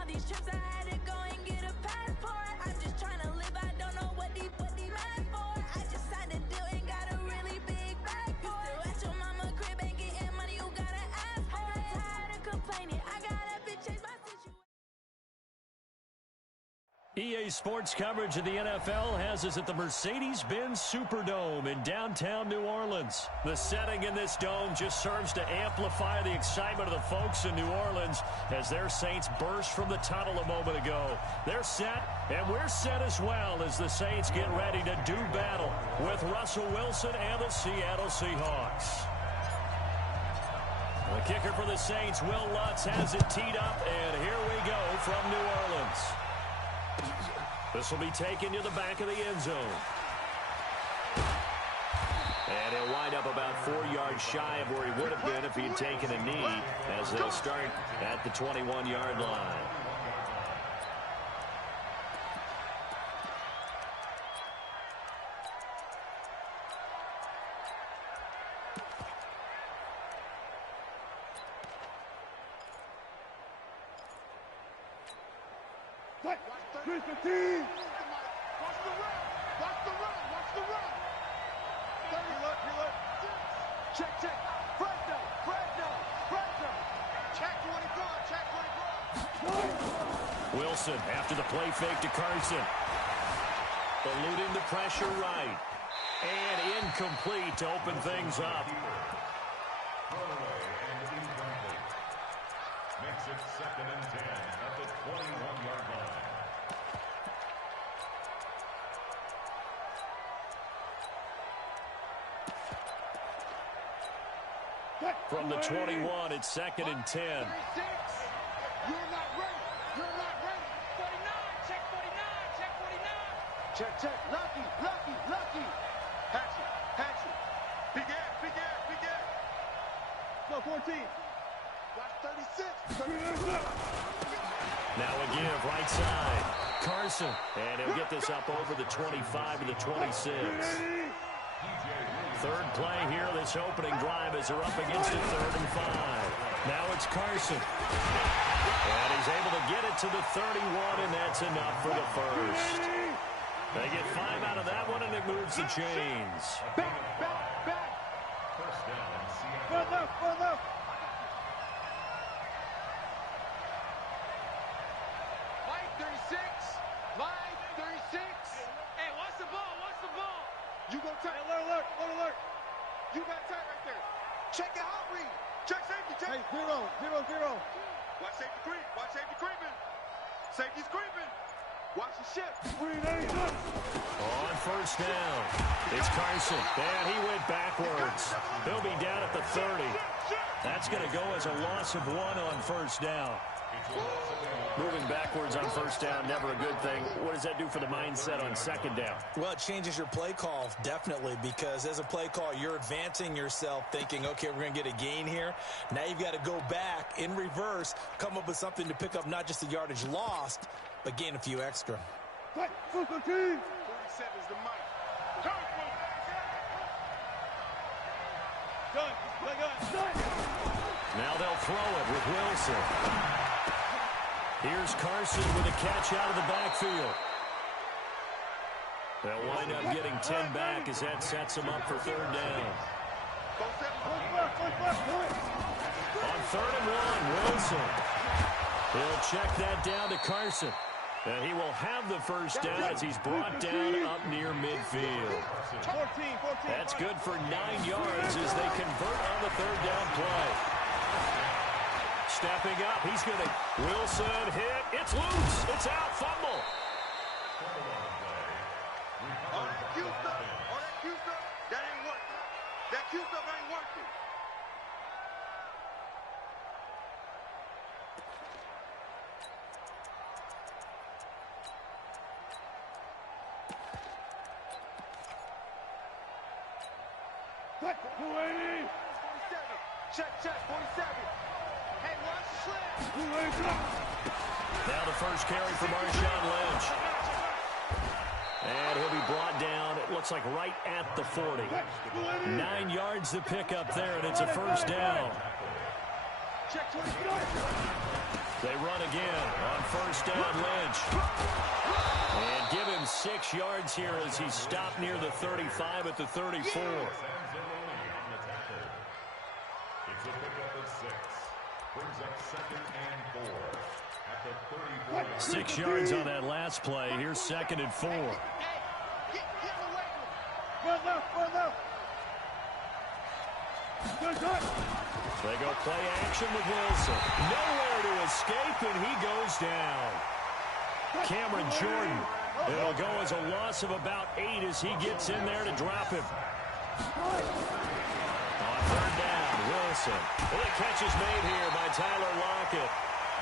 all these trips, I had to go and get a passport. I'm just trying to live, I don't know what they mad for. I just signed a deal and got a really big bag for it. Still at your mama crib and getting money, you gotta ask for it. I'm tired of complaining, I gotta bitch change my situation. EA Sports coverage of the NFL has us at the Mercedes-Benz Superdome in downtown New Orleans. The setting in this dome just serves to amplify the excitement of the folks in New Orleans as their Saints burst from the tunnel a moment ago. They're set, and we're set as well as the Saints get ready to do battle with Russell Wilson and the Seattle Seahawks. The kicker for the Saints, Will Lutz, has it teed up, and here we go from New Orleans. This will be taken to the back of the end zone. And he'll wind up about 4 yards shy of where he would have been if he had taken a knee, as they'll start at the 21-yard line. Watch the run. Watch the run. Watch the run. 30, look. Check. Fresno. Check 24. Wilson after the play fake to Carson. Eluding the pressure right. And incomplete to open things up. Makes it 2nd and 10 at the 21-yard line. From the 21, it's 2nd and 10. You're not ready. 49. Check 49. Check. Lucky. Hatchet. Big air. Go 14. Watch 36. Now a give right side. Carson. And he'll get this up over the 25 to the 26. Third play here, this opening drive as they're up against it, 3rd and 5. Now it's Carson. And he's able to get it to the 31, and that's enough for the first. They get 5 out of that one, and it moves the chains. Back. First down, Seattle. Further. Line 36. Hey, watch the ball. You go tight. Alert. You got tight right there. Check it out, read. Check safety. Hey, 0. Watch safety creeping. Safety's creeping. Watch the shift. On first down, it's Carson. And he went backwards. He'll be down at the 30. That's going to go as a loss of 1 on first down. Moving backwards on first down, never a good thing. What does that do for the mindset on second down? Well, it changes your play call, definitely, because as a play call, you're advancing yourself thinking, okay, we're going to get a gain here. Now you've got to go back in reverse, come up with something to pick up not just the yardage lost, but gain a few extra. 47 is the mic. Done. Now they'll throw it with Wilson. Here's Carson with a catch out of the backfield. They'll wind up getting 10 back as that sets them up for 3rd down. On 3rd and 1, Wilson. He'll check that down to Carson. And he will have the first down as he's brought down up near midfield. 14. That's good for 9 yards as they convert on the 3rd down play. Stepping up, he's going to, Wilson hit, it's loose, it's out, fumble. On that Q stuff, that ain't working. That Q stuff ain't working. Check, 47. Hey, watch the slip. Now the first carry for Marshawn Lynch. And he'll be brought down, it looks like right at the 40. 9 yards to pick up there, and it's a first down. Check 20. They run again on first down, Lynch. And give him 6 yards here as he's stopped near the 35 at the 34. It's a pickup of 6. Brings up 2nd and 4 at the 34. 6 yards on that last play. Here's 2nd and 4. Run left, run left. Good. They go play action with Wilson. Nowhere to escape, and he goes down. Cameron Jordan. It'll go as a loss of about 8 as he gets in there to drop him. On 3rd down, Wilson. And the catch is made here by Tyler Lockett.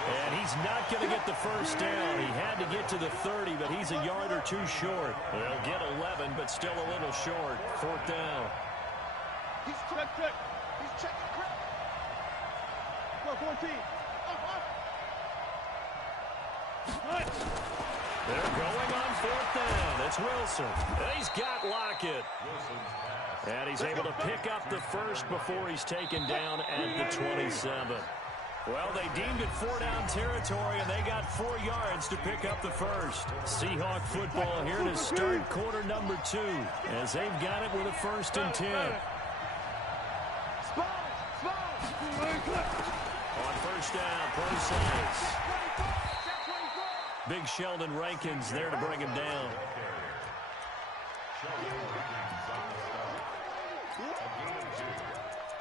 And he's not going to get the first down. He had to get to the 30, but he's a yard or 2 short. They'll get 11, but still a little short. 4th down. He's check. He's checking crap. Go, 14. They're going on 4th down. It's Wilson. And he's got Lockett. And he's able to pick up the first before he's taken down at the 27. Well, they deemed it 4-down territory, and they got 4 yards to pick up the first. Seahawk football here to start quarter number 2 as they've got it with a 1st and 10. On 1st down, Procise. Big Sheldon Rankins there to bring him down.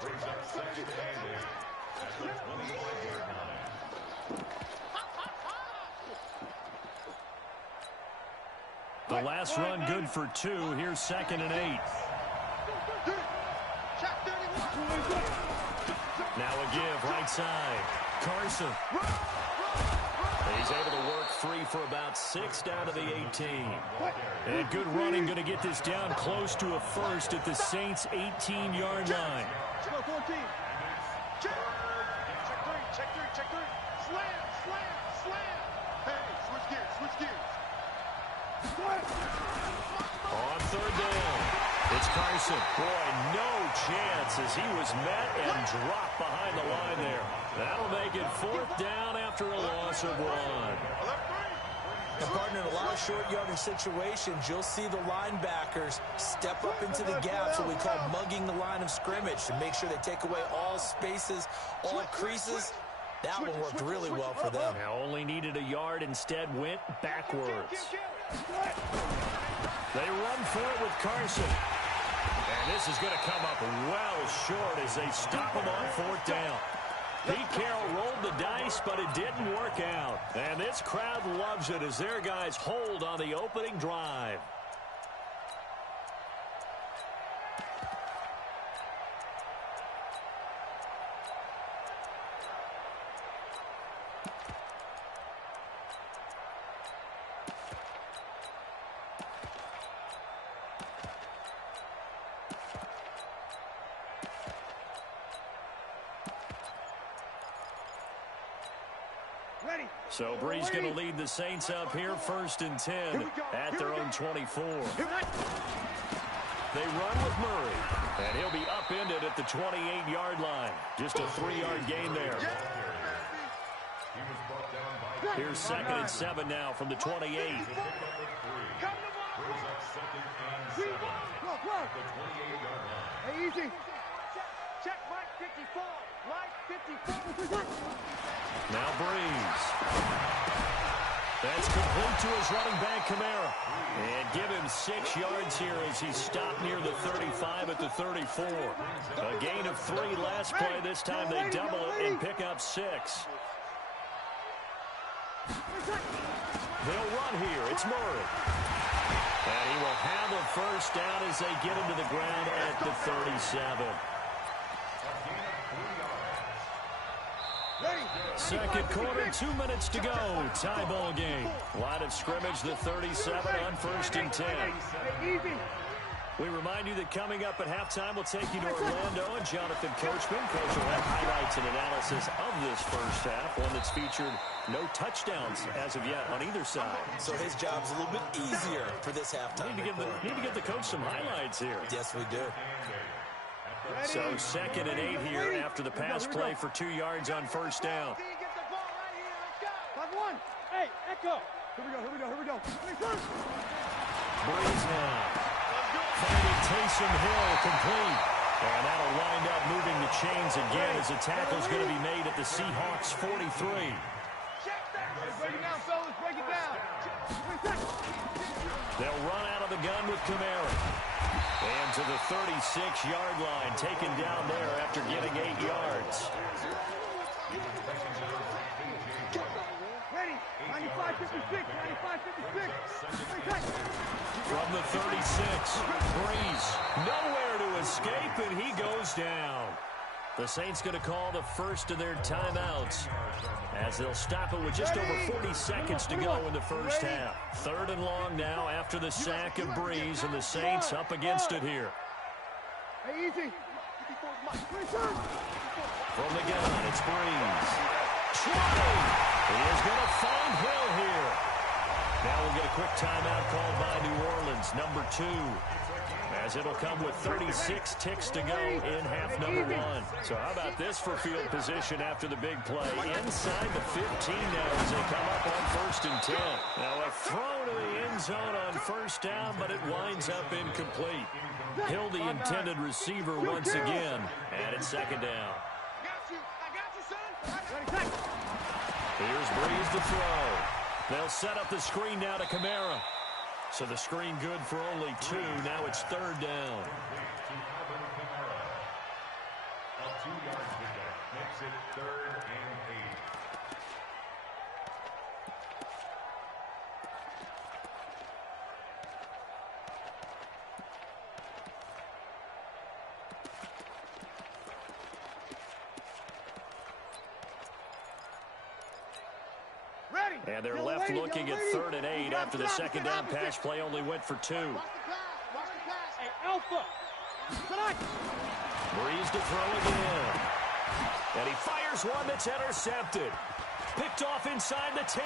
Brings up 2nd and 8 at the 25-yard line. The last run good for 2. Here's 2nd and 8. Now a give right side. Carson. He's able to work free for about 6 down to the 18. And good running, going to get this down close to a first at the Saints' 18-yard line. Check 3. Slam. Hey, switch gears. On 3rd down, it's Carson. Boy, no chance as he was met and dropped behind the line there. That'll make it 4th down after a loss of 1. Now, partner, in a lot of short yardage situations, you'll see the linebackers step up into the gaps, what we call mugging the line of scrimmage, to make sure they take away all spaces, all creases. That one worked really well for them. Now only needed a yard, instead went backwards. They run for it with Carson. And this is going to come up well short as they stop him on 4th down. Pete Carroll rolled the dice, but it didn't work out. And this crowd loves it as their guys hold on the opening drive. So Bree's going to lead the Saints up here, 1st and 10 at their own 24. They run with Murray, and he'll be upended at the 28-yard line. Just a 3-yard gain there. Here's 2nd and 7 now from the 28. Hey, easy. Check right 54. Right 54. Now Breeze. That's complete to his running back, Kamara. And give him 6 yards here as he's stopped near the 35 at the 34. A gain of 3 last play. This time they double it and pick up 6. They'll run here. It's Murray. And he will have a first down as they get him to the ground at the 37. Second quarter, 2 minutes to go. Tie ball game. Line of scrimmage, the 37 on 1st and 10. We remind you that coming up at halftime, we'll take you to Orlando and Jonathan Coachman. Coach will have highlights and analysis of this first half, one that's featured no touchdowns as of yet on either side. So his job's a little bit easier for this halftime. Need to give the coach some highlights here. Yes, we do. So 2nd and 8 here after the pass play for 2 yards on first down. 5-1. Hey, Echo. Here we go. Breeze now. Finding Taysom Hill complete. And that'll wind up moving the chains again as the tackle's going to be made at the Seahawks 43. Break it down, fellas. Break it down. They'll run out of the gun with Kamara. And to the 36-yard line, taken down there after getting 8 yards. Ready. 95-56. 95-56. From the 36, Breeze nowhere to escape, and he goes down. The Saints going to call the first of their timeouts as they'll stop it with just over 40 seconds to go in the first half. 3rd and long now after the sack of Breeze, and the Saints up against it here. Hey, easy. From the gun, it's Breeze. Trotting. He is going to find Hill here. Now we'll get a quick timeout called by New Orleans, number 2. As it'll come with 36 ticks to go in half number 1. So how about this for field position after the big play? Inside the 15 now as they come up on 1st and 10. Now a throw to the end zone on first down, but it winds up incomplete. Hill the intended receiver once again, and it's 2nd down. Here's Breeze to throw. They'll set up the screen now to Kamara. So the screen good for only 2. Now it's 3rd down. A 2-yard pickup makes it 3rd and 8. And they're left looking at 3rd and 8 after the 2nd down pass play only went for 2. Hey, Alpha. Breeze to throw again. And he fires one that's intercepted. Picked off inside the 10.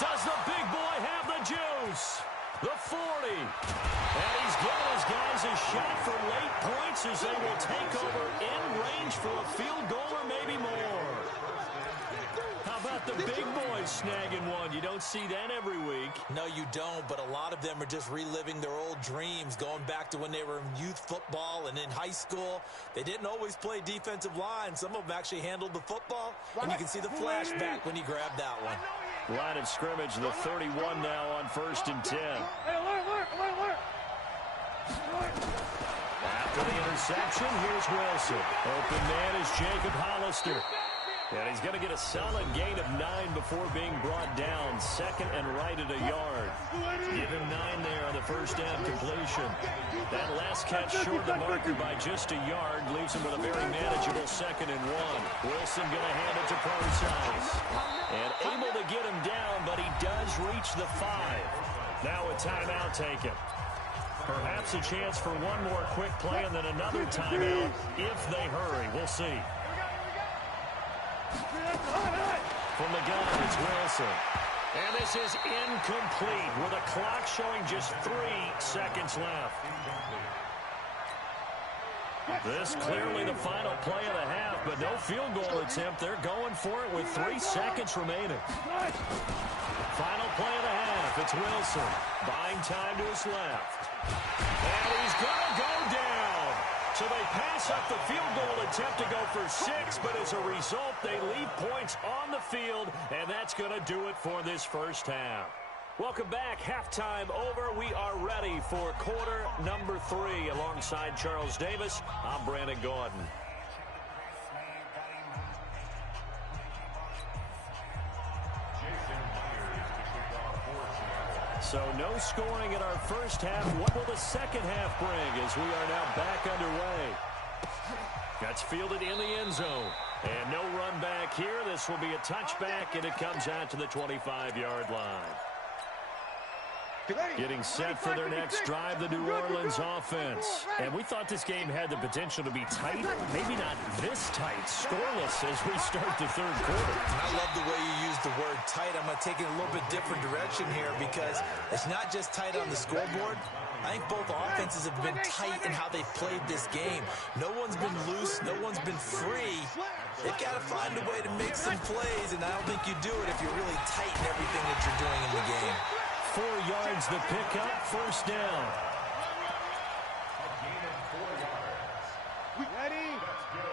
Does the big boy have the juice? The 40. And he's giving his guys a shot for late points as they will take over in range for a field goal or maybe more. How about the big boys snagging one? You don't see that every week. No, you don't, but a lot of them are just reliving their old dreams, going back to when they were in youth football and in high school. They didn't always play defensive line. Some of them actually handled the football, and you can see the flashback when he grabbed that one. Line of scrimmage, the 31 now on 1st and 10. Hey, alert. After the interception, here's Wilson. Open man is Jacob Hollister. And he's going to get a solid gain of 9 before being brought down. 2nd and right at a yard. Give him 9 there on the first down completion. That last catch short the marker by just a yard. Leaves him with a very manageable 2nd and 1. Wilson going to hand it to Parcells. And able to get him down, but he does reach the 5. Now a timeout taken. Perhaps a chance for one more quick play and then another timeout if they hurry. We'll see. From the gun, it's Wilson. And this is incomplete with a clock showing just 3 seconds left. This clearly the final play of the half, but no field goal attempt. They're going for it with 3 seconds remaining. Final play of the half. It's Wilson. Buying time to his left. And he's going to go down. So they pass up the field goal attempt to go for 6, but as a result, they leave points on the field, and that's going to do it for this first half. Welcome back. Halftime over. We are ready for quarter number 3. Alongside Charles Davis, I'm Brandon Gordon. So no scoring in our first half. What will the second half bring as we are now back underway? That's fielded in the end zone. And no run back here. This will be a touchback, and it comes out to the 25-yard line. Getting set for their next drive, the New Orleans offense. And we thought this game had the potential to be tight, maybe not this tight, scoreless as we start the third quarter. I love the way you use the word tight. I'm going to take it a little bit different direction here because it's not just tight on the scoreboard. I think both offenses have been tight in how they've played this game. No one's been loose. No one's been free. They've got to find a way to make some plays, and I don't think you do it if you're really tight in everything that you're doing in the game. 4 yards the pickup, first down. Ready?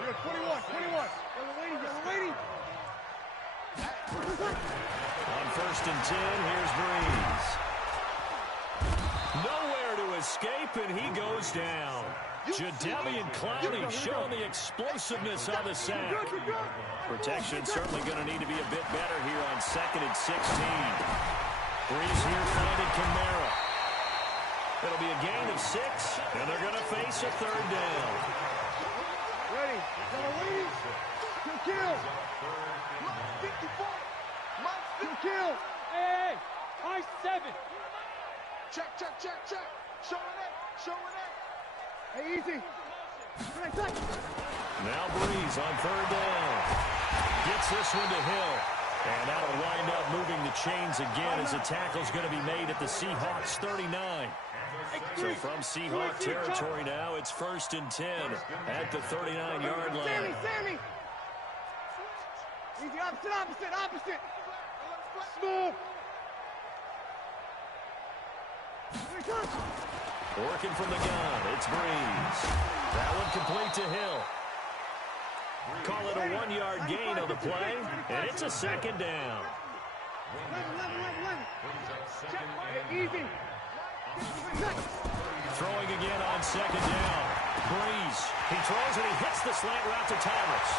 You're 21. You're waiting. On first and 10, here's Breeze. Nowhere to escape, and he goes down. Jadeveon Clowney showing the explosiveness on the sack. Protection certainly going to need to be a bit better here on 2nd and 16. Breeze here finding Kamara. It'll be a gain of 6, and they're going to face a third down. Ready? Kill. Kill. Hey, high 7. Check. Showing it. Hey, easy. Now Breeze on third down. Gets this one to Hill. And that'll wind up moving the chains again as the tackle's going to be made at the Seahawks 39. So from Seahawk territory now, it's first and 10 at the 39-yard line. Sammy. Easy, opposite. Smooth. Working from the gun, it's Breeze. That one complete to Hill. Call it a 1-yard gain on the play, and it's a second down. Easy. Throwing again on second down. Breeze. He throws and he hits the slant route to Thomas.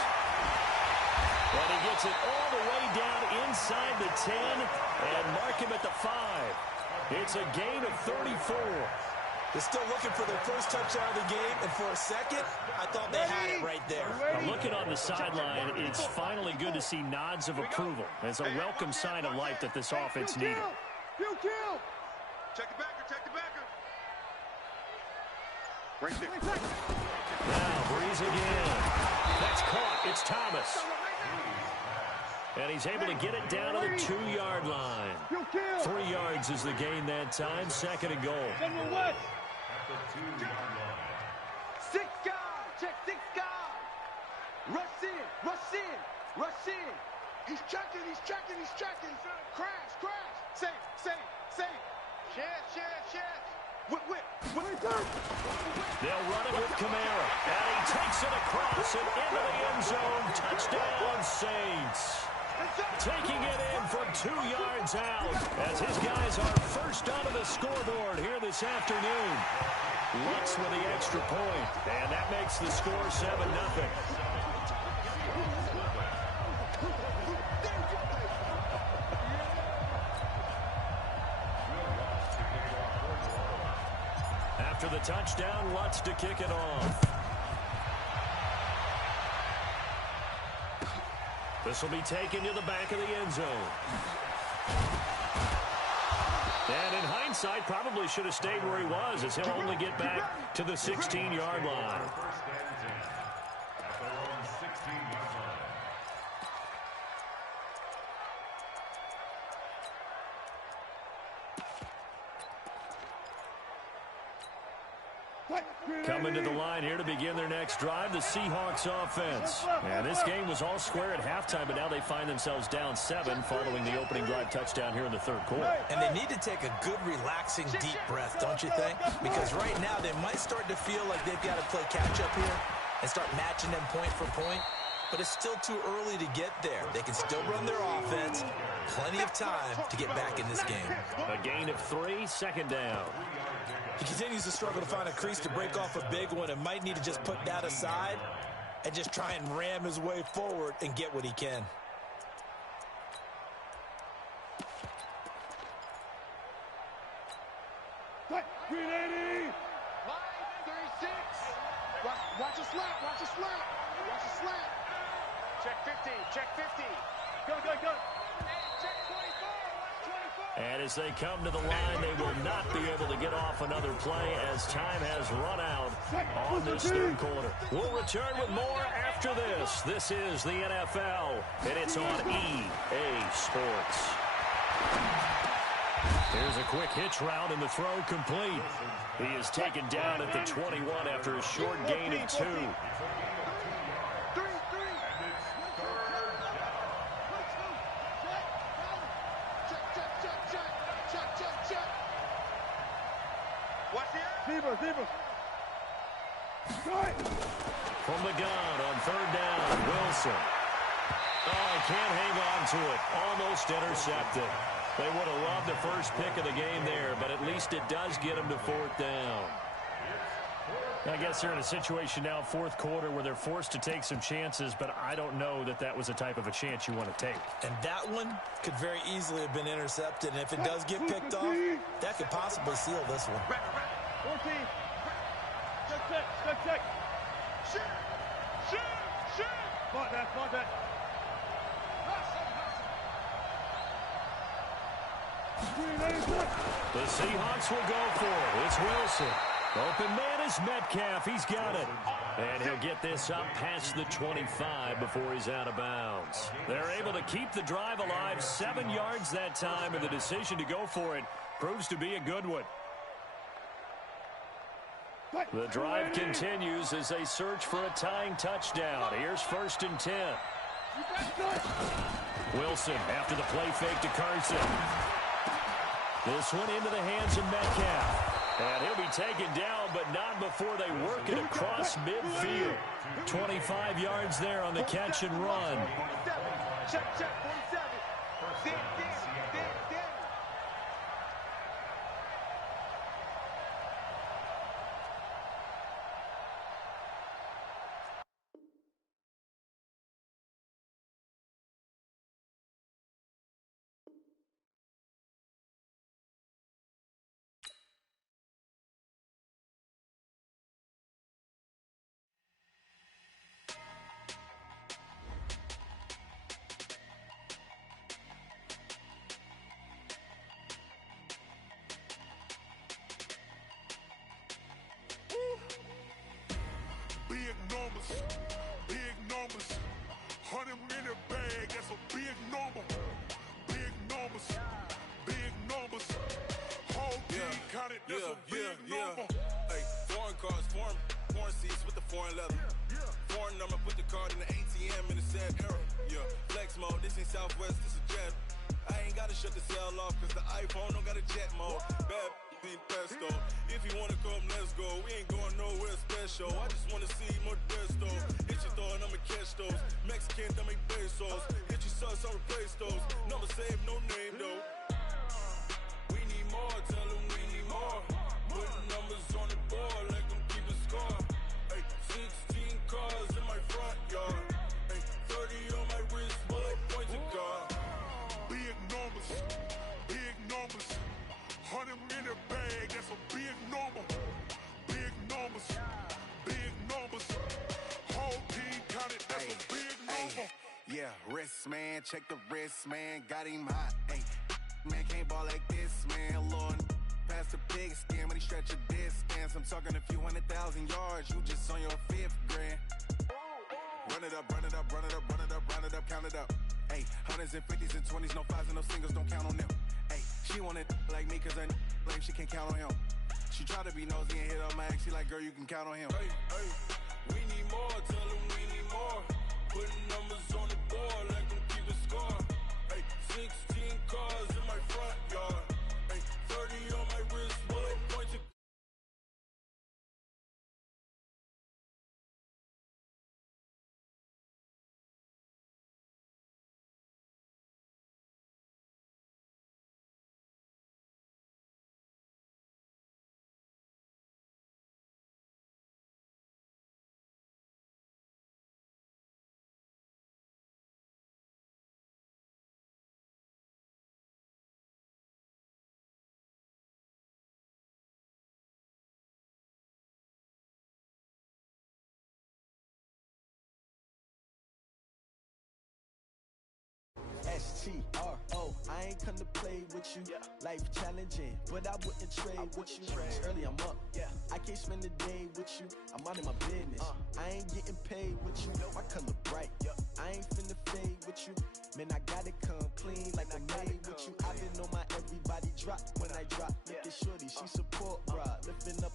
And he gets it all the way down inside the 10 and mark him at the 5. It's a gain of 34. They're still looking for their first touchdown of the game, and for a second, I thought they had it right there. Now looking on the sideline, it's finally good to see nods of approval. It's a welcome sign of life that this offense needed. Kill. Check the backer. Right there. Now Breeze again. That's caught. It's Thomas. And he's able to get it down to the 2-yard line. 3 yards is the gain that time. Second and goal. At the 2-yard line. 6 guys. Check 6 guys. Rush in. He's checking. Crash. Safe. Chance. Whip. They'll run it with Kamara. And he takes it across and into the end zone. Touchdown, Saints. Taking it in from 2 yards out as his guys are first onto the scoreboard here this afternoon. Lutz with the extra point, and that makes the score 7-0. After the touchdown, Lutz to kick it off. This will be taken to the back of the end zone. And in hindsight, probably should have stayed where he was as he'll only get back to the 16-yard line. First and 10. At their own 16-yard line. Coming to the line here to begin their next drive, the Seahawks offense. And this game was all square at halftime, but now they find themselves down 7 following the opening drive touchdown here in the third quarter. And they need to take a good, relaxing, deep breath, don't you think? Because right now they might start to feel like they've got to play catch-up here and start matching them point for point. But it's still too early to get there. They can still run their offense. Plenty of time to get back in this game. A gain of 3, second down. He continues to struggle to find a crease to break off a big one and might need to just put that aside and just try and ram his way forward and get what he can. Line 36. Watch a slant. Check 50. Go. Check 24. And as they come to the line, they will not be able to get off another play as time has run out on this third quarter. We'll return with more after this. This is the NFL, and it's on EA Sports. Here's a quick hitch route, and the throw complete. He is taken down at the 21 after a short gain of 2. From the gun on third down, Wilson. Oh, he can't hang on to it. Almost intercepted. They would have loved the first pick of the game there, but at least it does get them to fourth down. I guess they're in a situation now, fourth quarter, where they're forced to take some chances, but I don't know that that was the type of a chance you want to take. And that one could very easily have been intercepted, and if it does get picked off, that could possibly seal this one. 14. Check. Shoot. Spot that. The Seahawks will go for it. It's Wilson. Open man is Metcalf. He's got it. And he'll get this up past the 25 before he's out of bounds. They're able to keep the drive alive, 7 yards that time, and the decision to go for it proves to be a good one. The drive continues as they search for a tying touchdown. Here's 1st and 10. Wilson after the play fake to Carson. This one into the hands of Metcalf. And he'll be taken down, but not before they work it across midfield. 25 yards there on the catch and run. Check, 47. Big numbers, 100 in the bag, that's a big number. Big numbers, whole team counted, that's a big number. Hey, foreign cars, foreign seats with the foreign leather. Foreign number, put the card in the ATM in the sad era. Yeah, flex mode, this ain't Southwest, this is jet. I ain't gotta shut the cell off, cause the iPhone don't got a jet mode. Bad being pesto. If you wanna come, let's go. We ain't going nowhere special. I just wanna see more desto. Hit your thought, I'ma catch those. Mexican, I make pesos. Hit your sus, I'll replace those. Number saved, no name though. We need more, tell them we need more. Putting numbers on the board like I'm keeping score. Hey, 16 cars in my front yard. Hey, 30 on my wrist, while I point to God. Big numbers, 100 in the bag, that's a big number. Big numbers, whole team counted, that's a big number. Yeah, wrist man, check the wrist man, got him hot. Ay, man can't ball like this, man. Lord, past the pig skin when he stretch a distance. I'm talking a few 100,000 yards, you just on your 5th grand. Run it up, count it up. Ay, 100s and 50s and 20s, no 5s and no singles, don't count on them. Ay, she want it like me, cause I blame she can't count on him. She try to be nosy and hit up my ex, she like, girl, you can count on him. Hey, we need more, tell them we need more. Putting numbers on the board like I'm keeping score. Hey, 16 cars in my front yard. Hey, 30 on my wrist, while I point to STRO I ain't come to play with you. Life challenging, but I wouldn't trade with you. It's early, I'm up. I can't spend the day with you. I'm minding my business. I ain't getting paid with you. My color bright. I ain't finna fade with you. Man, I gotta come clean like I'm made with you. I been on my everybody drop when I drop. Look at shorty, she support ride. Lifting up,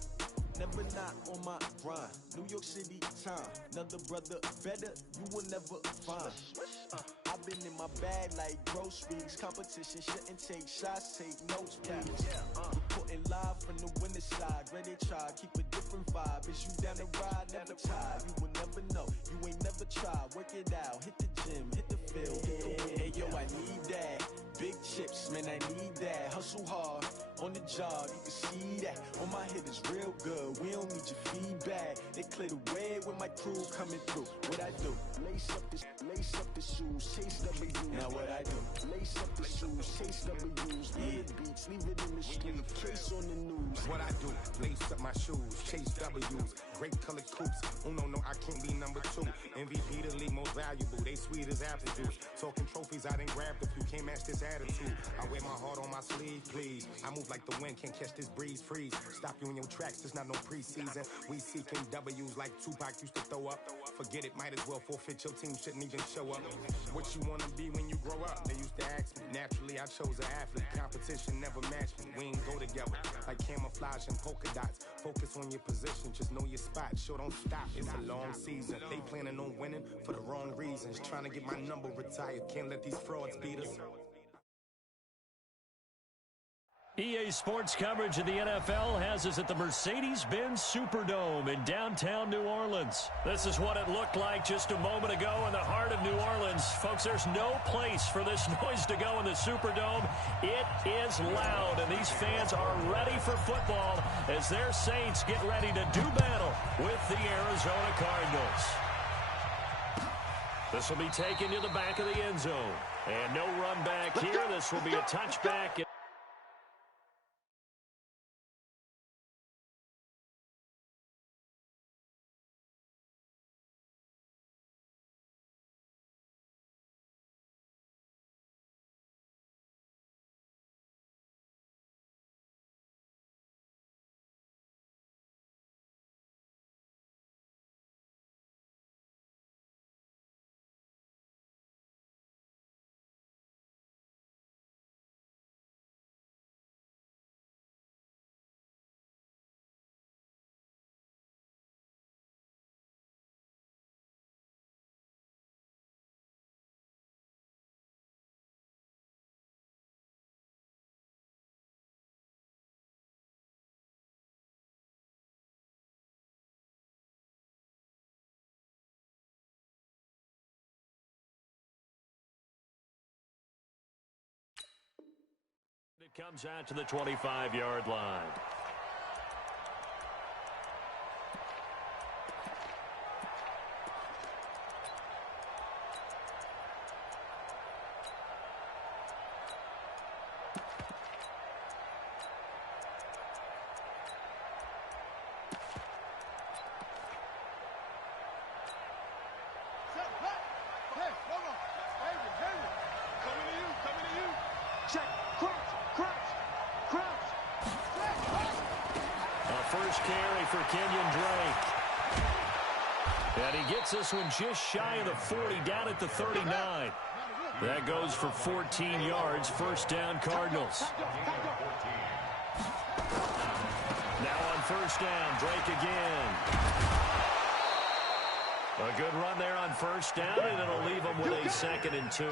never not on my grind. New York City time, another brother better, you will never find. I've been in my bag like groceries. Competition shouldn't take shots, take notes, please. Reporting live from the winning side. Ready to try, keep a different vibe. Is you down the ride, never tired. You will never know, you ain't never tried. Work it out, hit the gym, hit the field, hit the win. Hey yo, I need that. Big chips, man, I need that. Hustle hard, on the job, you can see that. On my hit is real good, we don't need your feedback. They clear the way with my crew coming through. What I do? Lace up the shoes, chase W's. Now what I do? Lace up the shoes, chase W's. Leave the beats, leave it in the street, case on the news. What I do? Lace up my shoes, chase W's. Great colored coops. Oh no, I can't be number 2. MVP the league most valuable. They sweet as apple juice. Talking trophies, I didn't grab the few. Can't match this attitude. I wear my heart on my sleeve, please. I move like the wind, can't catch this breeze, freeze. Stop you in your tracks, there's not no preseason. We seeking W's like Tupac used to throw up. Forget it, might as well forfeit. Your team shouldn't even show up. What you wanna be when you grow up? They used to ask me. Naturally, I chose an athlete. Competition never matched me. We ain't go together like camouflage and polka dots. Focus on your position, just know your spot. Sure, don't stop. It's a long season. They planning on winning for the wrong reasons. Trying to get my number retired. Can't let these frauds beat us. EA Sports coverage of the NFL has us at the Mercedes-Benz Superdome in downtown New Orleans. This is what it looked like just a moment ago in the heart of New Orleans. Folks, there's no place for this noise to go in the Superdome. It is loud, and these fans are ready for football as their Saints get ready to do battle with the Arizona Cardinals. This will be taken to the back of the end zone. And no run back here. This will be a touchback. It comes out to the 25-yard line. Carry for Kenyon Drake. And he gets this one just shy of the 40, down at the 39. That goes for 14 yards, first down Cardinals. Now on first down, Drake again. A good run there on first down, and it'll leave them with a 2nd and 2.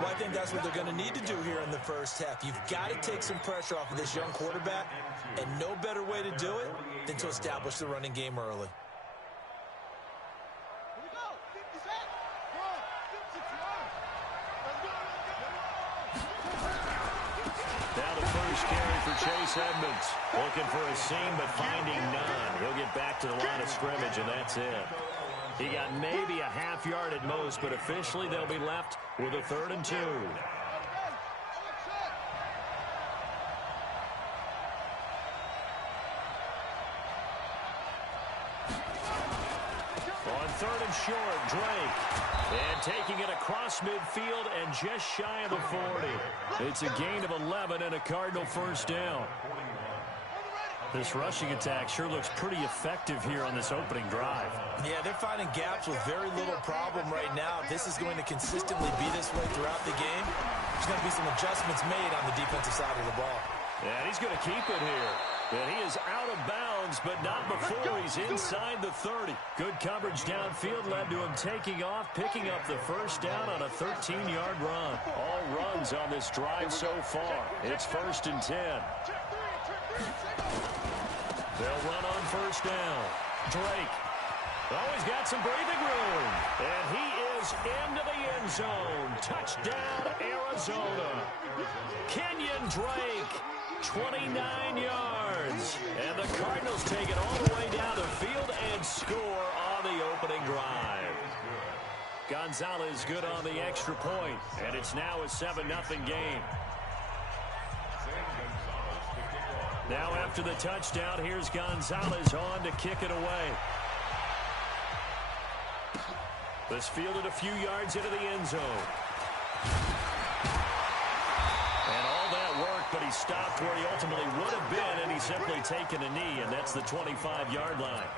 Well, I think that's what they're going to need to do here in the first half. You've got to take some pressure off of this young quarterback, and no better way to do it than to establish the running game early. Now the first carry for Chase Edmonds. Looking for a seam, but finding none. He'll get back to the line of scrimmage, and that's it. He got maybe a half yard at most, but officially they'll be left with a 3rd and 2. On 3rd and short, Drake. And taking it across midfield and just shy of the 40. It's a gain of 11 and a Cardinal first down. This rushing attack sure looks pretty effective here on this opening drive. Yeah, they're finding gaps with very little problem right now. If this is going to consistently be this way throughout the game, there's going to be some adjustments made on the defensive side of the ball. And he's going to keep it here. And he is out of bounds, but not before he's inside the 30. Good coverage downfield led to him taking off, picking up the first down on a 13-yard run. All runs on this drive so far. It's 1st and 10. They'll run on first down. Drake. Oh, he's got some breathing room. And he is into the end zone. Touchdown, Arizona. Kenyon Drake, 29 yards. And the Cardinals take it all the way down the field and score on the opening drive. Gonzalez good on the extra point. And it's now a 7-0 game. Now after the touchdown, here's Gonzalez on to kick it away. This fielded a few yards into the end zone. And all that work, but he stopped where he ultimately would have been, and he's simply taken a knee, and that's the 25-yard line.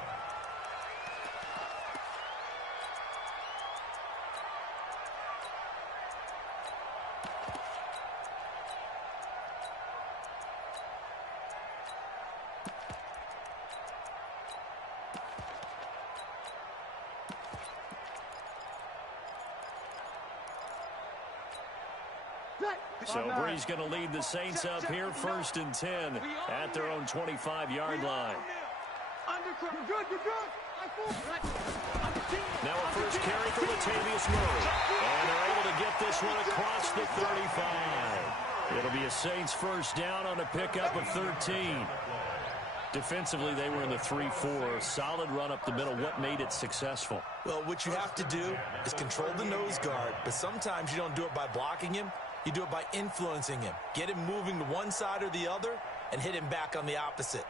So Bree's going to lead the Saints up here 1st and 10 at their own 25-yard line. Now a first carry for Latavius Murray. And they're able to get this one across the 35. It'll be a Saints first down on a pickup of 13. Defensively, they were in the 3-4. Solid run up the middle. What made it successful? Well, what you have to do is control the nose guard, but sometimes you don't do it by blocking him. You do it by influencing him. Get him moving to one side or the other and hit him back on the opposite.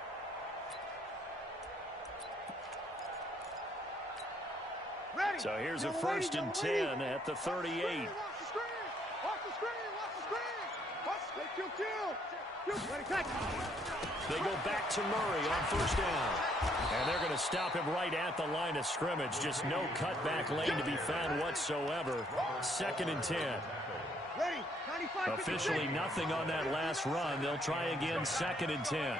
So here's a 1st and 10 at the 38. They go back to Murray on first down. And they're going to stop him right at the line of scrimmage. Just no cutback lane to be found whatsoever. 2nd and 10. Officially nothing on that last run. They'll try again 2nd and 10.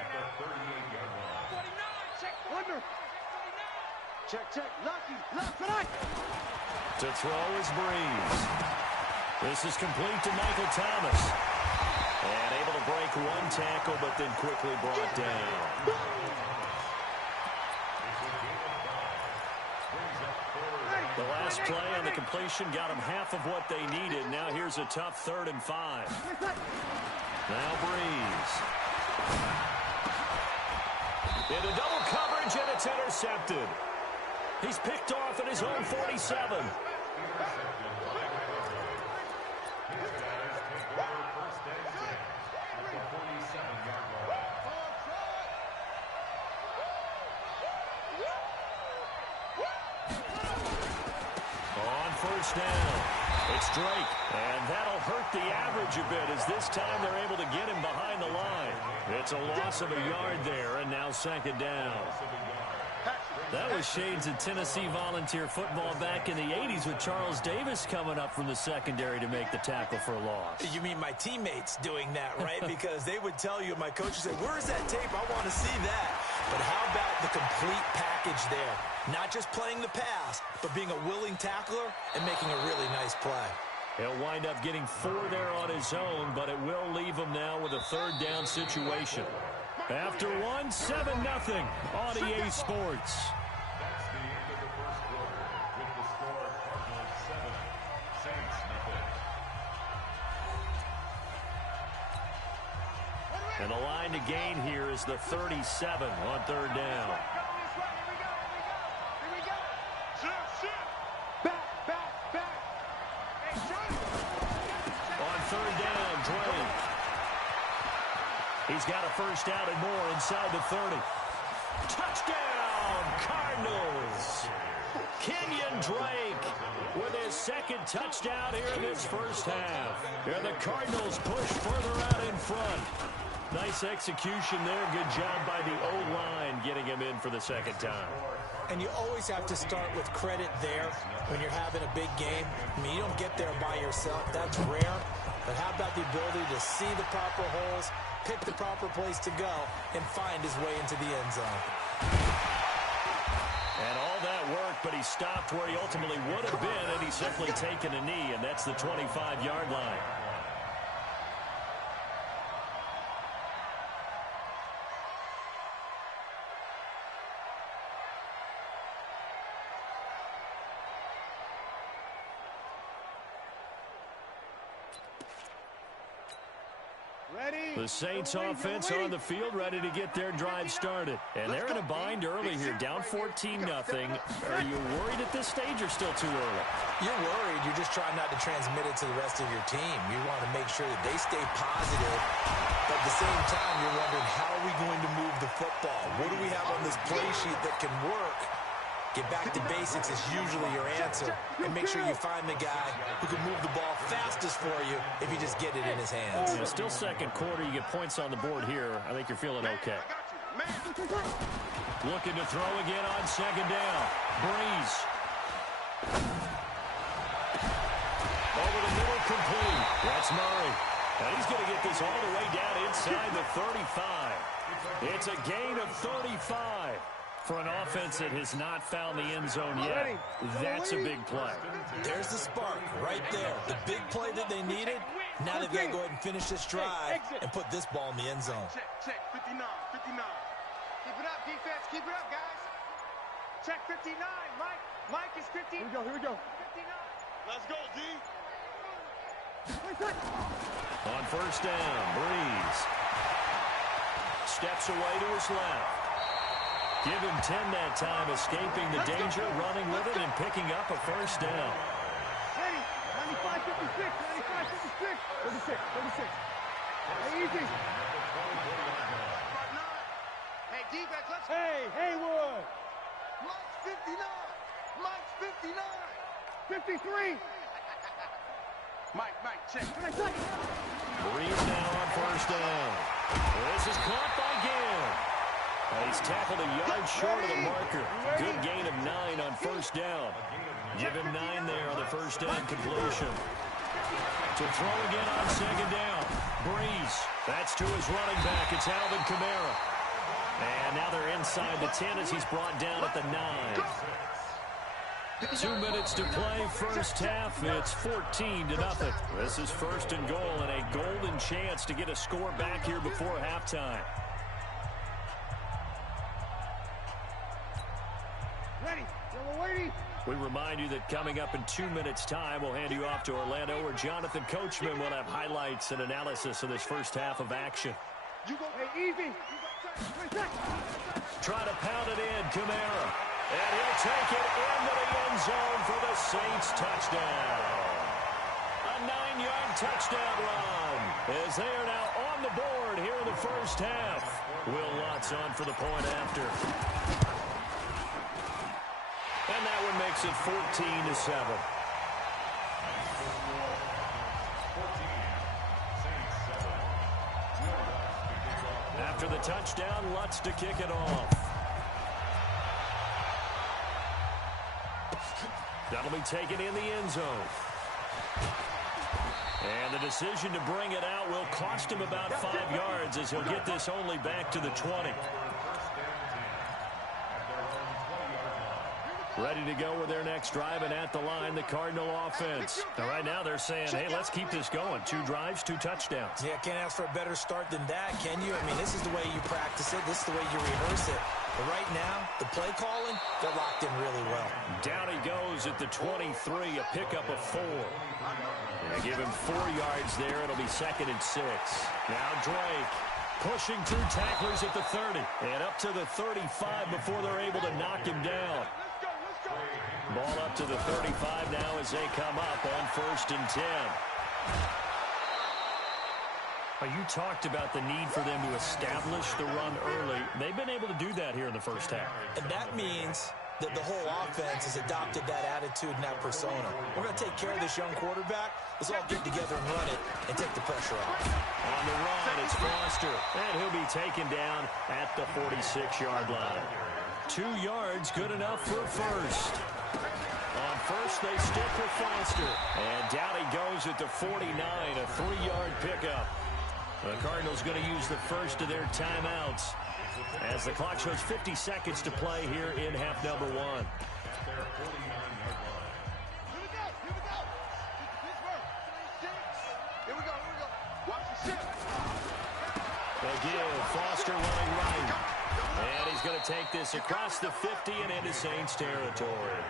To throw is Breeze. This is complete to Michael Thomas. And able to break one tackle, but then quickly brought down. The last play on the completion got them half of what they needed. Now here's a tough 3rd and 5. Now Breeze. Into double coverage, and it's intercepted. He's picked off at his own 47. First down. It's Drake, and that'll hurt the average a bit as this time they're able to get him behind the line. It's a loss of a yard there, and now 2nd down. That was shades of Tennessee volunteer football back in the 80s with Charles Davis coming up from the secondary to make the tackle for a loss. You mean my teammates doing that, right? Because they would tell you, my coach would say, where's that tape? I want to see that. But how about the complete package there? Not just playing the pass, but being a willing tackler and making a really nice play. He'll wind up getting 4 there on his own, but it will leave him now with a 3rd down situation. After 1, 7-0 on EA Sports. That's the end of the first quarter with the score Cardinals 7, Saints nothing. And the line to gain here is the 37 on 3rd down. On 3rd down, Drake. He's got a first down and more inside the 30. Touchdown! touchdown, Cardinals. Kenyon Drake with his second touchdown here in this first half. And the Cardinals push further out in front. Nice execution there. Good job by the O-line getting him in for the second time. And you always have to start with credit there when you're having a big game. I mean, you don't get there by yourself. That's rare. But how about the ability to see the proper holes, pick the proper place to go, and find his way into the end zone? And all that work, but he stopped where he ultimately would have been, and he's simply taken a knee, and that's the 25-yard line. The Saints offense on the field, ready to get their drive started. And they're in a bind early here, down 14-0. Are you worried at this stage or still too early? You're worried. You're just trying not to transmit it to the rest of your team. You want to make sure that they stay positive. But at the same time, you're wondering, how are we going to move the football? What do we have on this play sheet that can work? Get back to basics is usually your answer. And make sure you find the guy who can move the ball fastest for you if you just get it in his hands. Yeah, still second quarter. You get points on the board here. I think you're feeling okay. Looking to throw again on second down. Breeze. Over the middle, complete. That's Murray. And he's going to get this all the way down inside the 35. It's a gain of 35. For an offense that has not found the end zone yet, that's a big play. There's the spark right there. The big play that they needed. Now they've got to go ahead and finish this drive and put this ball in the end zone. Check, 59, 59. Keep it up, defense. Keep it up, guys. Check 59. Mike is 50. Here we go. 59. Let's go, D. On first down, Breeze. Steps away to his left. Give him 10 that time, escaping the danger, running with it, and picking up a first down. Ready? 95-56, 95-56. 36. Hey, easy. Hey, defense, let's go. Hey, Haywood. Mike's 59. Mike's 59. 53. Mike, check. Breeze now on first down. This is caught by Gill. He's tackled a yard short of the marker. Good gain of 9 on first down. Give him 9 there on the first down completion. To throw again on second down. Breeze. That's to his running back. It's Alvin Kamara. And now they're inside the 10 as he's brought down at the 9. 2 minutes to play first half. It's 14-0. This is first and goal and a golden chance to get a score back here before halftime. We remind you that coming up in 2 minutes' time, we'll hand you off to Orlando, where Jonathan Coachman will have highlights and analysis of this first half of action. Try to pound it in, Kamara. And he'll take it into the end zone for the Saints touchdown. A 9-yard touchdown run as they are now on the board here in the first half. Will Lutz on for the point after. And that one makes it 14-7. After the touchdown, Lutz to kick it off. That'll be taken in the end zone. And the decision to bring it out will cost him about 5 yards as he'll get this only back to the 20. Ready to go with their next drive, and at the line, the Cardinal offense. Now, right now, they're saying, hey, let's keep this going. 2 drives, 2 touchdowns. Yeah, can't ask for a better start than that, can you? I mean, this is the way you practice it. This is the way you rehearse it. But right now, the play calling, they're locked in really well. Down he goes at the 23, a pickup of 4. They give him 4 yards there. It'll be 2nd and 6. Now Drake pushing through tacklers at the 30 and up to the 35 before they're able to knock him down. Ball up to the 35 now as they come up on 1st and 10. Well, you talked about the need for them to establish the run early. They've been able to do that here in the first half. And that means that the whole offense has adopted that attitude and that persona. We're going to take care of this young quarterback. Let's all get together and run it and take the pressure off. On the run, it's Foster. And he'll be taken down at the 46-yard line. 2 yards, good enough for a first. On first, they stick with Foster. And down he goes at the 49, a 3-yard pickup. The Cardinals going to use the first of their timeouts as the clock shows 50 seconds to play here in half number 1. Here we go. Watch the shift. Again, Foster running right. And he's going to take this across the 50 and into Saints territory.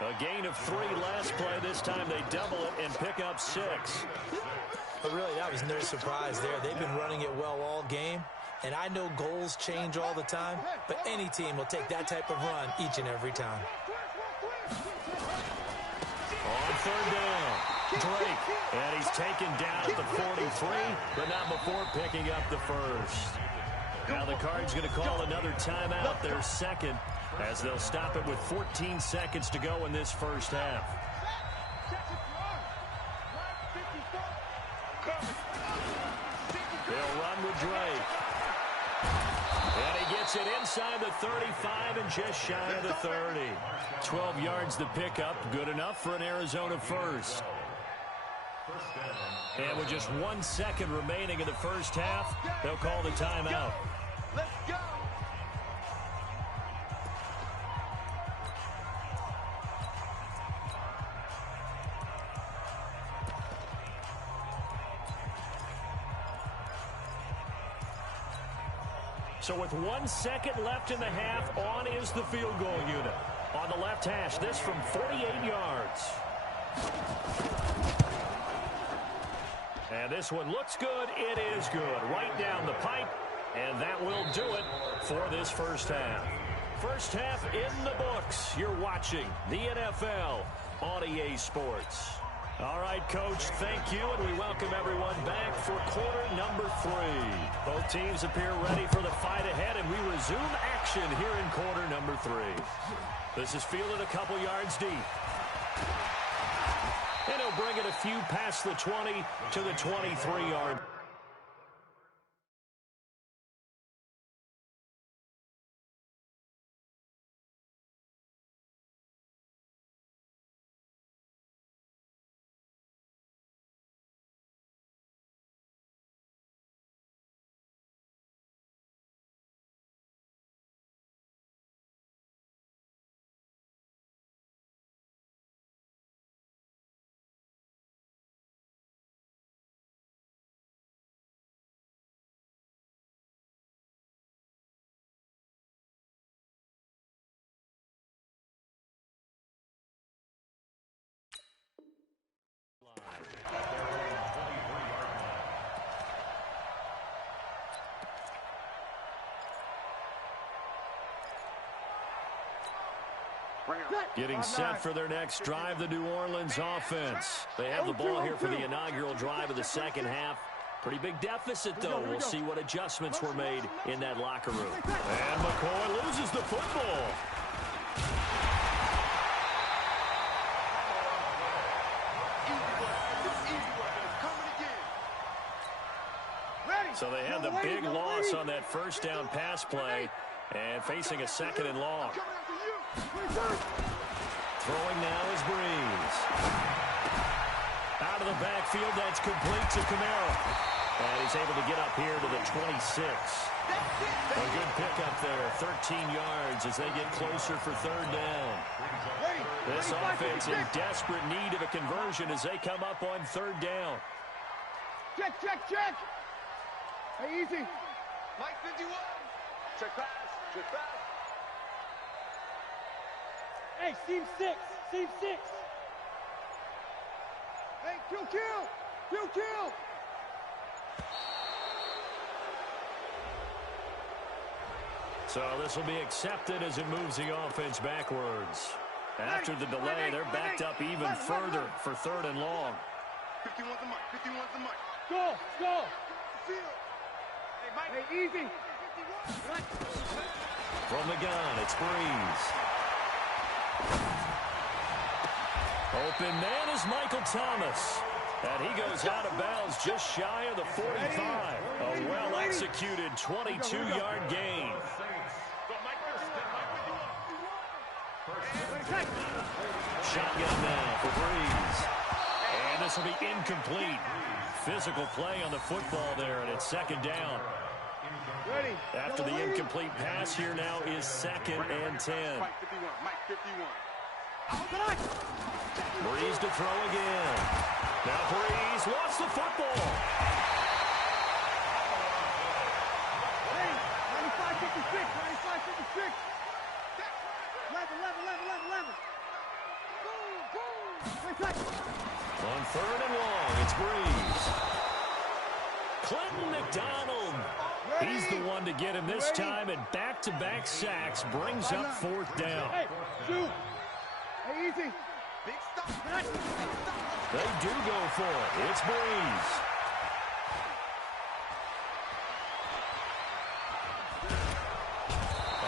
A gain of 3 last play. This time they double it and pick up 6. But really, that was no surprise there. They've been running it well all game. And I know goals change all the time, but any team will take that type of run each and every time. On third down, Drake. And he's taken down at the 43, but not before picking up the first. Now the Cards going to call another timeout, their second, as they'll stop it with 14 seconds to go in this first half. They'll run with Drake. And he gets it inside the 35 and just shy of the 30. 12 yards the pickup, good enough for an Arizona first. And with just 1 second remaining in the first half, they'll call the timeout. Let's go. So with 1 second left in the half, on is the field goal unit. On the left hash, this from 48 yards. And this one looks good. It is good. Right down the pipe. And that will do it for this first half. First half in the books. You're watching the NFL on EA Sports. All right, Coach, thank you, and we welcome everyone back for quarter number 3. Both teams appear ready for the fight ahead, and we resume action here in quarter number 3. This is fielded a couple yards deep. And he'll bring it a few past the 20 to the 23-yard. Getting set for their next drive, the New Orleans offense. They have the ball here for the inaugural drive of the second half. Pretty big deficit, though. We'll see what adjustments were made in that locker room. And McCoy loses the football. So they had the big loss on that first down pass play and facing a second and long. Throwing now is Breeze. Out of the backfield, that's complete to Kamara. And he's able to get up here to the 26. A good pickup there, 13 yards as they get closer for third down. This offense in desperate need of a conversion as they come up on third down. Check. Hey, easy. Mike 51. Check pass. Hey, seam 6. Hey, kill. So this will be accepted as it moves the offense backwards. After the delay, they're backed up even further for third and long. 51's the mark. Go. Hey, easy. From the gun, it's Breeze. Open man is Michael Thomas. And he goes out of bounds just shy of the 45. A well-executed 22-yard gain. Shotgun now for Breeze. And this will be incomplete. Physical play on the football there, and it's second down. After the incomplete pass, here now is 2nd and 10. Breeze to throw again. Now Breeze wants the football. Hey, 95-56, 11. On 3rd and long, it's Breeze. Clinton McDonald. He's the one to get him this time, and back-to-back sacks brings up 4th down. Hey, shoot. Hey, easy. They do go for it. It's Breeze.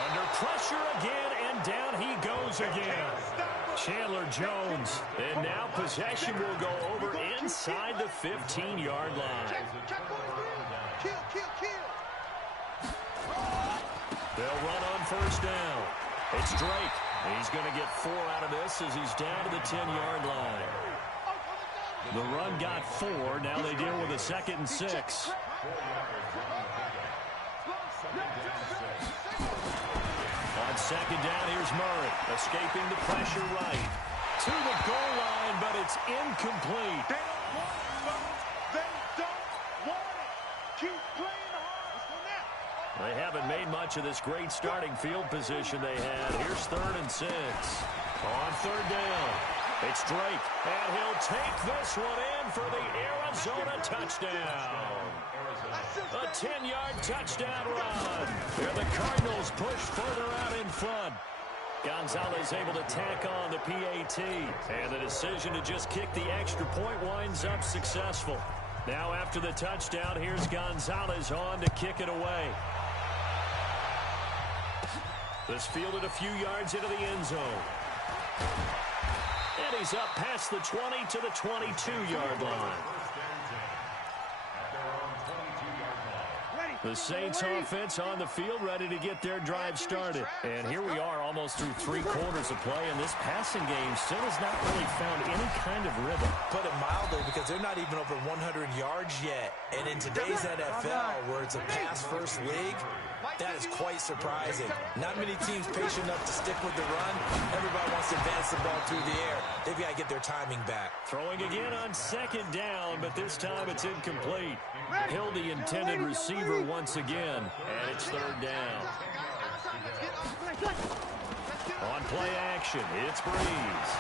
Under pressure again, and down he goes again. Chandler Jones. And now possession will go over inside the 15-yard line. They'll run on 1st down. It's Drake. He's going to get 4 out of this as he's down to the 10-yard line. The run got 4. Now they deal with a 2nd and 6. On 2nd down, here's Murray. Escaping the pressure right. To the goal line, but it's incomplete. They don't want it. Keep playing hard. They haven't made much of this great starting field position they had. Here's 3rd and 6. On 3rd down, it's Drake. And he'll take this one in for the Arizona touchdown. A 10-yard touchdown run. Here the Cardinals push further out in front. Gonzalez able to tack on the PAT. And the decision to just kick the extra point winds up successful. Now after the touchdown, here's Gonzalez on to kick it away. This fielded a few yards into the end zone. And he's up past the 20 to the 22-yard line. The Saints offense on the field ready to get their drive started. And here we are almost through 3 quarters of play, and this passing game still has not really found any kind of rhythm. Put it mildly, because they're not even over 100 yards yet. And in today's NFL, where it's a pass-first league, that is quite surprising. Not many teams patient enough to stick with the run. Everybody wants to advance the ball through the air. They've got to get their timing back. Throwing again on 2nd down, but this time it's incomplete. Hill the intended receiver once again, and it's 3rd down. On play action, it's Breeze.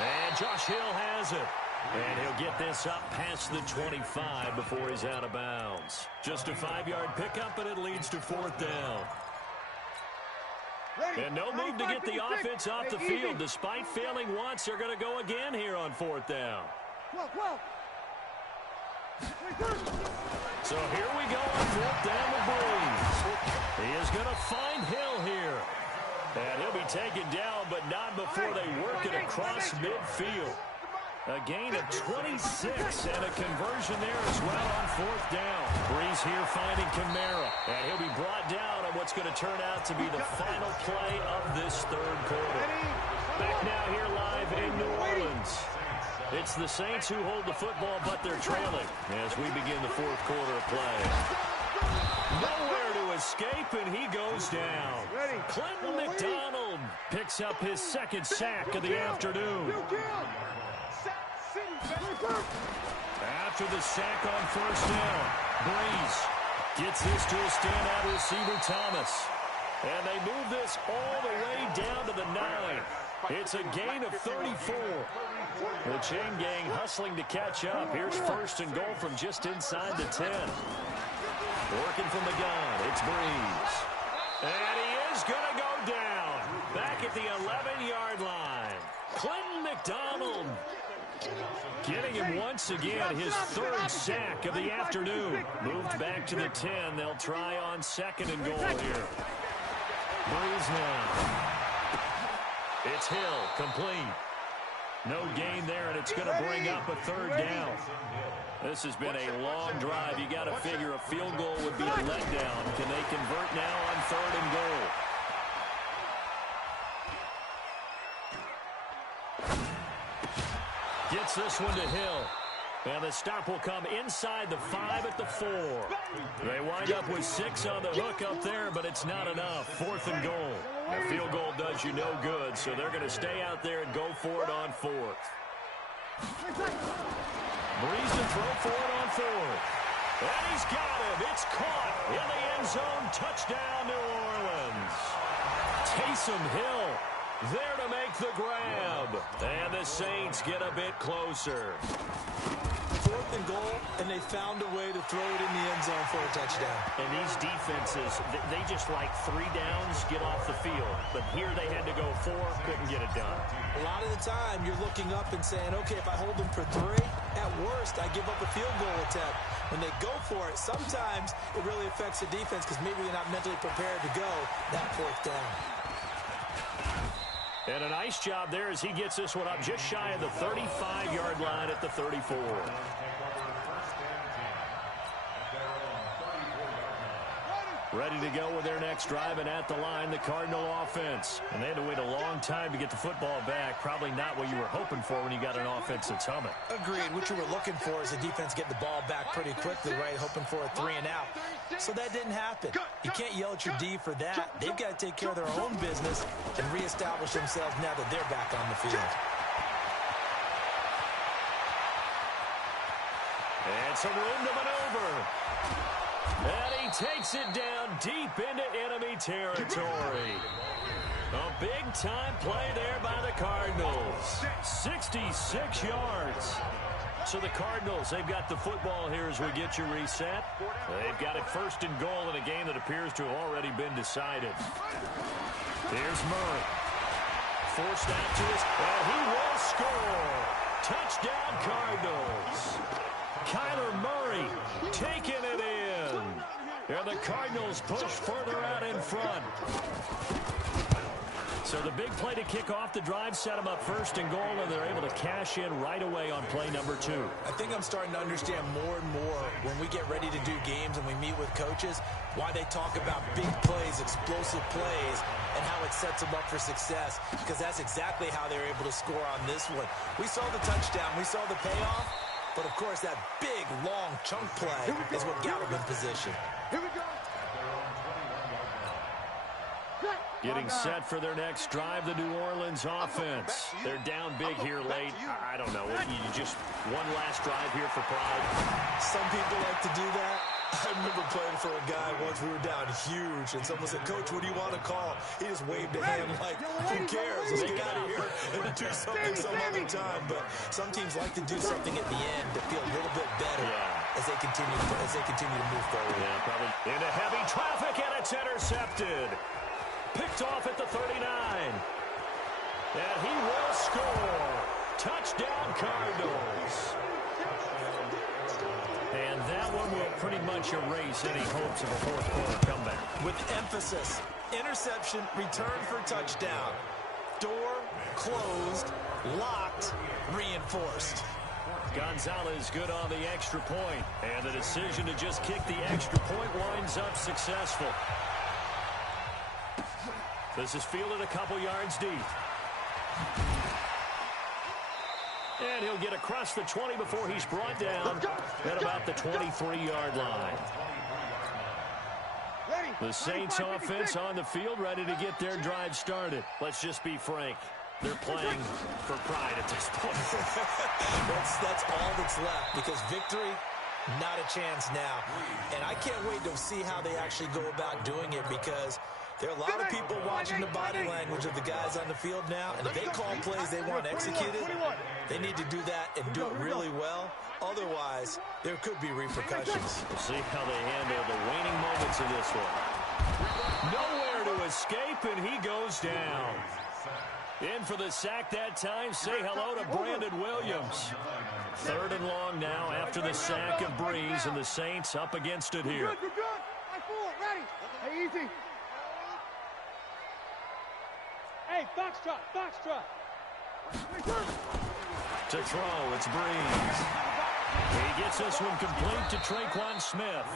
And Josh Hill has it. And he'll get this up past the 25 before he's out of bounds. Just a 5-yard pickup, and it leads to 4th down. And no move to get the offense off the field. Despite failing once, they're going to go again here on 4th down. So here we go on 4th down with Breeze. He is going to find Hill here. And he'll be taken down, but not before they work it across midfield. A gain of 26 and a conversion there as well on 4th down. Breeze here finding Kamara. And he'll be brought down on what's going to turn out to be the final play of this 3rd quarter. Back now here live in New Orleans. It's the Saints who hold the football, but they're trailing as we begin the 4th quarter of play. Nowhere to escape, and he goes down. Clinton McDonald picks up his 2nd sack of the afternoon. After the sack on 1st down, Breeze gets this to a standout receiver, Thomas. And they move this all the way down to the 9. It's a gain of 34. The chain gang hustling to catch up. Here's 1st and goal from just inside the 10. Working from the gun, it's Breeze. And he is going to go down. Back at the 11-yard line. Clinton McDonald Getting him once again, his third sack of the afternoon. Moved back to the 10. They'll try on second and goal here. Breeze now. It's Hill, complete. No gain there, and it's going to bring up a third down. This has been a long drive. You got to figure a field goal would be a letdown. Can they convert now on third and goal? Gets this one to Hill. And the stop will come inside the 5 at the 4. They wind up with 6 on the hook up there, but it's not enough. Fourth and goal. A field goal does you no good, so they're going to stay out there and go for it on fourth. Breeze to throw for it on fourth. And he's got him. It's caught in the end zone. Touchdown, New Orleans. Taysom Hill there to make the grab. And the Saints get a bit closer. Fourth and goal, and they found a way to throw it in the end zone for a touchdown. And these defenses, they just like 3 downs, get off the field. But here they had to go 4, couldn't get it done. A lot of the time, you're looking up and saying, okay, if I hold them for 3, at worst, I give up a field goal attempt. When they go for it, sometimes it really affects the defense because maybe they're not mentally prepared to go that 4th down. And a nice job there as he gets this one up just shy of the 35-yard line at the 34. Ready to go with their next drive, and at the line, the Cardinal offense. And they had to wait a long time to get the football back. Probably not what you were hoping for when you got an offense that's humming. Agreed. What you were looking for is the defense getting the ball back pretty quickly, right? Hoping for a 3 and out. So that didn't happen. You can't yell at your D for that. They've got to take care of their own business and reestablish themselves now that they're back on the field. And some room to maneuver. And he takes it down deep into enemy territory. A big-time play there by the Cardinals. 66 yards. So the Cardinals, they've got the football here as we get you reset. They've got it first and goal in a game that appears to have already been decided. Here's Murray. Forced out to his, and he will score. Touchdown, Cardinals. Kyler Murray taking it in. And the Cardinals push further out in front. So the big play to kick off the drive set them up first and goal, and they're able to cash in right away on play number 2. I think I'm starting to understand more and more when we get ready to do games and we meet with coaches why they talk about big plays, explosive plays, and how it sets them up for success, because that's exactly how they were able to score on this one. We saw the touchdown. We saw the payoff. But, of course, that big, long chunk play is what got him in position. Here we go. Getting set for their next drive, the New Orleans offense. They're down big here late. I don't know. You just one last drive here for pride. Some people like to do that. I remember playing for a guy once. We were down huge, and someone said, "Coach, what do you want to call?" He just waved a hand like, "Who cares? Let's get out of here and do something some other time." But some teams like to do something at the end to feel a little bit better as they continue to move forward. Yeah, probably into heavy traffic, and it's intercepted. Picked off at the 39. And he will score. Touchdown, Cardinals. And that one will pretty much erase any hopes of a fourth quarter comeback. With emphasis, interception, return for touchdown. Door closed, locked, reinforced. Gonzalez good on the extra point. And the decision to just kick the extra point winds up successful. This is fielded a couple yards deep. And he'll get across the 20 before he's brought down at about the 23-yard line. The Saints offense on the field, ready to get their drive started. Let's just be frank. They're playing for pride at this point. That's all that's left, because victory, not a chance now. And I can't wait to see how they actually go about doing it, because there are a lot of people watching the body language of the guys on the field now, and if they call plays they want executed, they need to do that and do it really well. Otherwise, there could be repercussions. We'll see how they handle the waning moments of this one. Nowhere to escape, and he goes down. In for the sack that time. Say hello to Brandon Williams. 3rd and long now after the sack of Breeze, and the Saints up against it here. You're good. High forward, ready. Hey, easy. Hey, foxtrot, foxtrot. To throw, it's Breeze. He gets this one complete to Traquan Smith.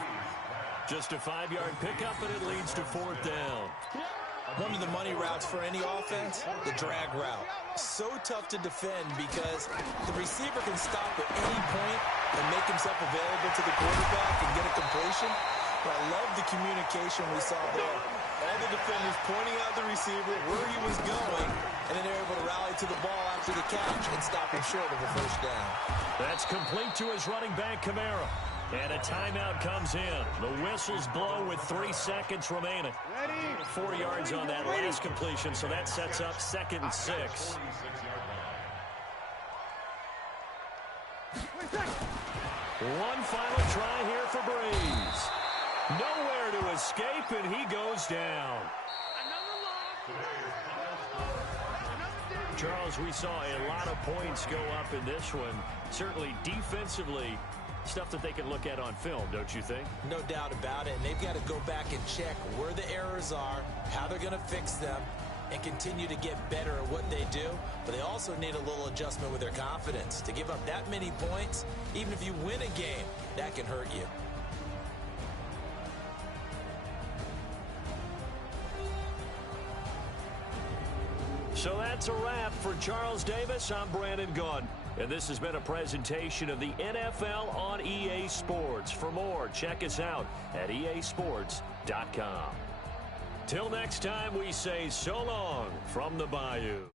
Just a 5-yard pickup, and it leads to 4th down. One of the money routes for any offense, the drag route. So tough to defend because the receiver can stop at any point and make himself available to the quarterback and get a completion. But I love the communication we saw there. All the defenders pointing out the receiver, where he was going, and then they're able to rally to the ball after the catch and stop him short of a 1st down. That's complete to his running back, Kamara. And a timeout comes in. The whistles blow with 3 seconds remaining. 4 yards on that last completion, so that sets up 2nd and 6. One final try here for Breeze. Nowhere to escape, and he goes down. Charles, we saw a lot of points go up in this one. Certainly defensively, stuff that they can look at on film, don't you think? No doubt about it. And they've got to go back and check where the errors are, how they're going to fix them, and continue to get better at what they do. But they also need a little adjustment with their confidence. To give up that many points, even if you win a game, that can hurt you. So that's a wrap for Charles Davis. I'm Brandon Gaudin. And this has been a presentation of the NFL on EA Sports. For more, check us out at easports.com. Till next time, we say so long from the Bayou.